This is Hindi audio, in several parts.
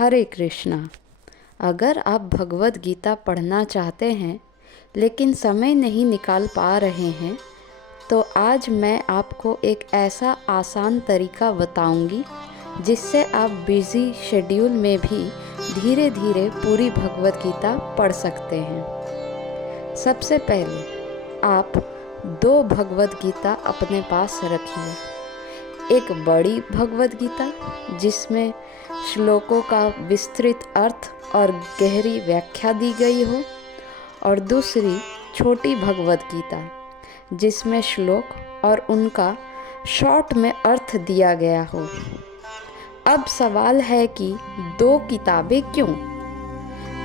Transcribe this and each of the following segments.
हरे कृष्णा। अगर आप भगवत गीता पढ़ना चाहते हैं लेकिन समय नहीं निकाल पा रहे हैं तो आज मैं आपको एक ऐसा आसान तरीका बताऊंगी जिससे आप बिज़ी शेड्यूल में भी धीरे धीरे पूरी भगवत गीता पढ़ सकते हैं। सबसे पहले आप 2 भगवत गीता अपने पास रखिए। एक बड़ी भगवत गीता जिसमें श्लोकों का विस्तृत अर्थ और गहरी व्याख्या दी गई हो, और दूसरी छोटी भगवत गीता जिसमें श्लोक और उनका शॉर्ट में अर्थ दिया गया हो। अब सवाल है कि 2 किताबें क्यों?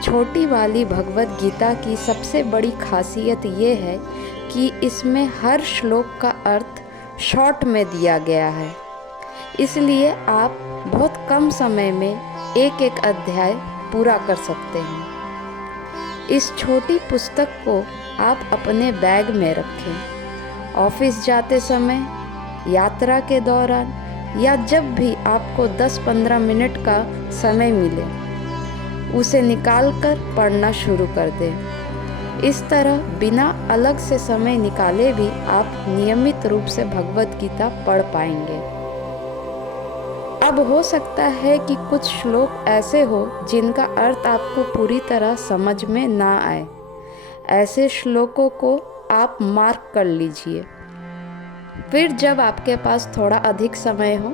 छोटी वाली भगवत गीता की सबसे बड़ी खासियत ये है कि इसमें हर श्लोक का अर्थ शॉर्ट में दिया गया है, इसलिए आप बहुत कम समय में एक एक अध्याय पूरा कर सकते हैं। इस छोटी पुस्तक को आप अपने बैग में रखें। ऑफिस जाते समय, यात्रा के दौरान या जब भी आपको 10-15 मिनट का समय मिले, उसे निकालकर पढ़ना शुरू कर दें। इस तरह बिना अलग से समय निकाले भी आप नियमित रूप से भगवत गीता पढ़ पाएंगे। अब हो सकता है कि कुछ श्लोक ऐसे हो जिनका अर्थ आपको पूरी तरह समझ में ना आए। ऐसे श्लोकों को आप मार्क कर लीजिए। फिर जब आपके पास थोड़ा अधिक समय हो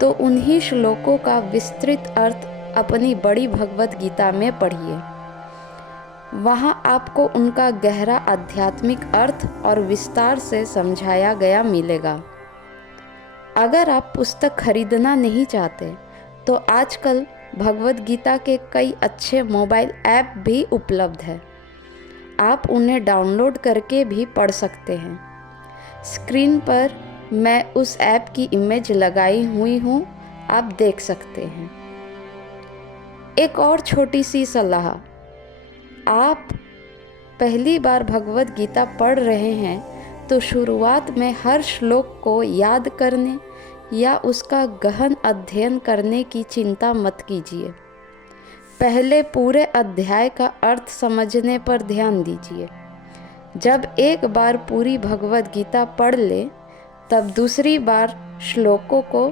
तो उन्हीं श्लोकों का विस्तृत अर्थ अपनी बड़ी भगवत गीता में पढ़िए। वहाँ आपको उनका गहरा आध्यात्मिक अर्थ और विस्तार से समझाया गया मिलेगा। अगर आप पुस्तक खरीदना नहीं चाहते तो आजकल भगवत गीता के कई अच्छे मोबाइल ऐप भी उपलब्ध हैं। आप उन्हें डाउनलोड करके भी पढ़ सकते हैं। स्क्रीन पर मैं उस ऐप की इमेज लगाई हुई हूँ, आप देख सकते हैं। एक और छोटी सी सलाह, आप पहली बार भगवत गीता पढ़ रहे हैं तो शुरुआत में हर श्लोक को याद करने या उसका गहन अध्ययन करने की चिंता मत कीजिए। पहले पूरे अध्याय का अर्थ समझने पर ध्यान दीजिए। जब एक बार पूरी भगवत गीता पढ़ ले तब दूसरी बार श्लोकों को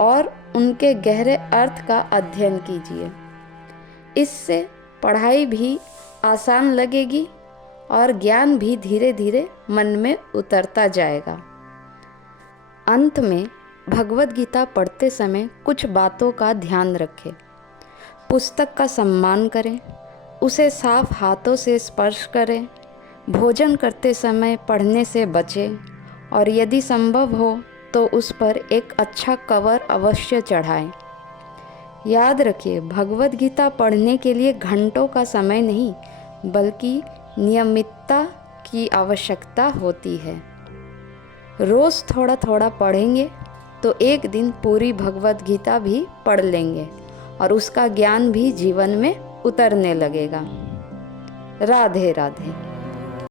और उनके गहरे अर्थ का अध्ययन कीजिए। इससे पढ़ाई भी आसान लगेगी और ज्ञान भी धीरे धीरे मन में उतरता जाएगा। अंत में भगवत गीता पढ़ते समय कुछ बातों का ध्यान रखें। पुस्तक का सम्मान करें, उसे साफ हाथों से स्पर्श करें, भोजन करते समय पढ़ने से बचें और यदि संभव हो तो उस पर एक अच्छा कवर अवश्य चढ़ाएं। याद रखिए, भगवत गीता पढ़ने के लिए घंटों का समय नहीं बल्कि नियमितता की आवश्यकता होती है। रोज़ थोड़ा थोड़ा पढ़ेंगे तो एक दिन पूरी भगवत गीता भी पढ़ लेंगे और उसका ज्ञान भी जीवन में उतरने लगेगा। राधे राधे।